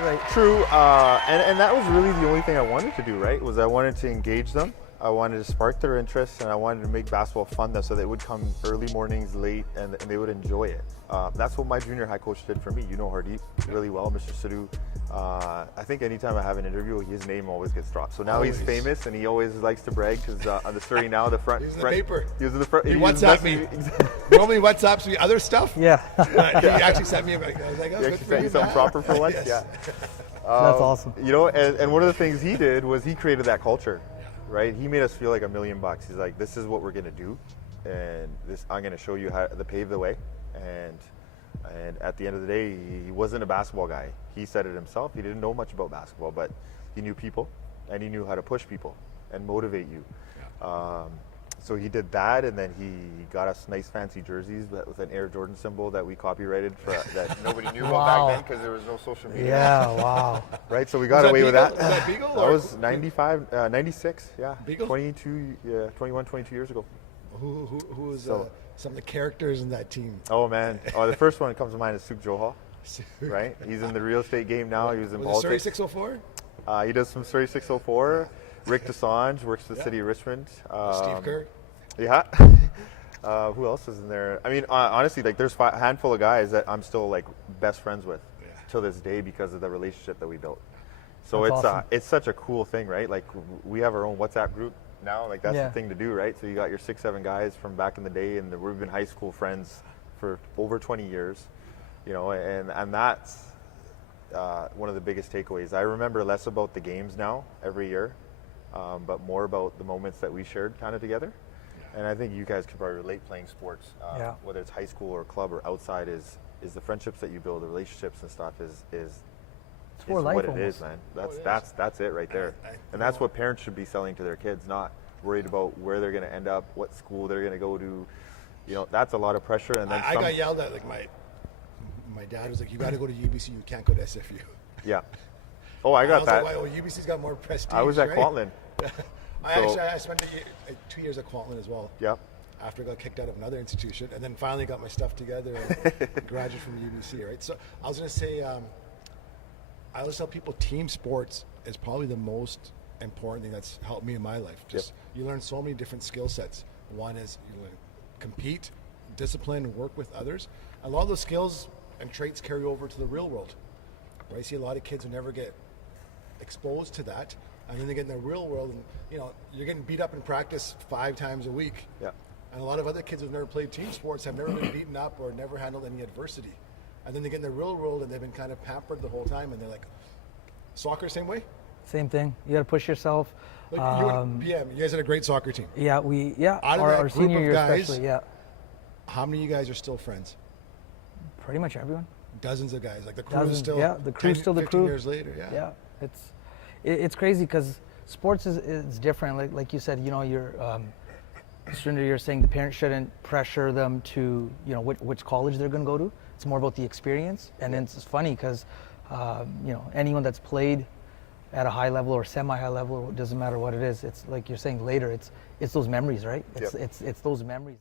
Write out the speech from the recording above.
Right. True, and that was really the only thing I wanted to do, right? Was I wanted to engage them. I wanted to spark their interest, and I wanted to make basketball fun, so they would come early mornings, late, and they would enjoy it. That's what my junior high coach did for me. You know Hardeep really well, Mr. Sidhu. I think anytime I have an interview, his name always gets dropped. So now he's famous, and he always likes to brag because on the story now, the front. He's in the paper. He was in the front. He WhatsApp me. Normally WhatsApps me other stuff. Yeah. He actually sent me. I was like, oh, He good actually for sent you, you something man. proper for once. Yes. Yeah. That's awesome. You know, and one of the things he did was he created that culture, right? He made us feel like $1 million. He's like, this is what we're gonna do, and I'm gonna show you how to pave the way. And at the end of the day, he wasn't a basketball guy. He said it himself. He didn't know much about basketball, but he knew people, and he knew how to push people and motivate you. So he did that, and then he got us nice fancy jerseys with an Air Jordan symbol that we copyrighted that nobody knew about Wow. back then because there was no social media. Yeah, wow. Right, so we got Was that away with Beagle? that. Was that Beagle, That or- was 95, 96, yeah. Beagle? 21, 22 years ago. Who was So- some of the characters in that team? Oh man, the first one that comes to mind is Suk Johal, right? He's in the real estate game now. He was in Was it Surrey politics. 604? He does some Surrey 604. Rick Desange works for the city of Richmond. Steve Kerr? Yeah. Who else is in there? I mean, honestly, like there's a handful of guys that I'm still like best friends with till this day because of the relationship that we built. So That's it's awesome. it's such a cool thing, right? Like we have our own WhatsApp group now. Like that's Yeah. the thing to do, right? So you got your 6-7 guys from back in the day, and we've been high school friends for over 20 years, you know, and that's one of the biggest takeaways. I remember less about the games now every year, but more about the moments that we shared kind of together. And I think you guys could probably relate playing sports, Yeah. whether it's high school or club or outside, is the friendships that you build, the relationships and stuff is for life what it almost. is, man. That's it right there. And that's what parents should be selling to their kids, not worried about where they're going to end up, what school they're going to go to. You know, that's a lot of pressure. And then I got yelled at. Like my dad was like, "You got to go to UBC. You can't go to SFU." Yeah. Oh, I got was that. Like, well, UBC's got more prestige. I was at right? Kwantlen. I spent 2 years at Kwantlen as well. Yep. After I got kicked out of another institution, and then finally got my stuff together and graduated from UBC. Right. So I was going to say, I always tell people, team sports is probably the most important thing that's helped me in my life. Just you learn so many different skill sets. One is you learn compete, discipline, work with others. A lot of those skills and traits carry over to the real world. Right? I see a lot of kids who never get exposed to that, and then they get in the real world, and you're getting beat up in practice 5 times a week. Yeah. And a lot of other kids who've never played team sports have never been beaten up or never handled any adversity. And then they get in the real world and they've been kind of pampered the whole time, and they're like, soccer, same way? Same thing. You got to push yourself. Like you and PM, you guys had a great soccer team. Yeah, Out of our that group senior of year guys, especially, yeah. How many of you guys are still friends? Pretty much everyone. Dozens of guys. Like the crew is Dozens, still, yeah, the crew's 10, still the 15 crew. years later, yeah. Yeah, it's crazy because sports is different. Like you said, you're Surinder, you're saying the parents shouldn't pressure them to which college they're going to go to. It's more about the experience, and then it's funny because anyone that's played at a high level or semi-high level, it doesn't matter what it is. It's like you're saying later. It's those memories, right? It's those memories.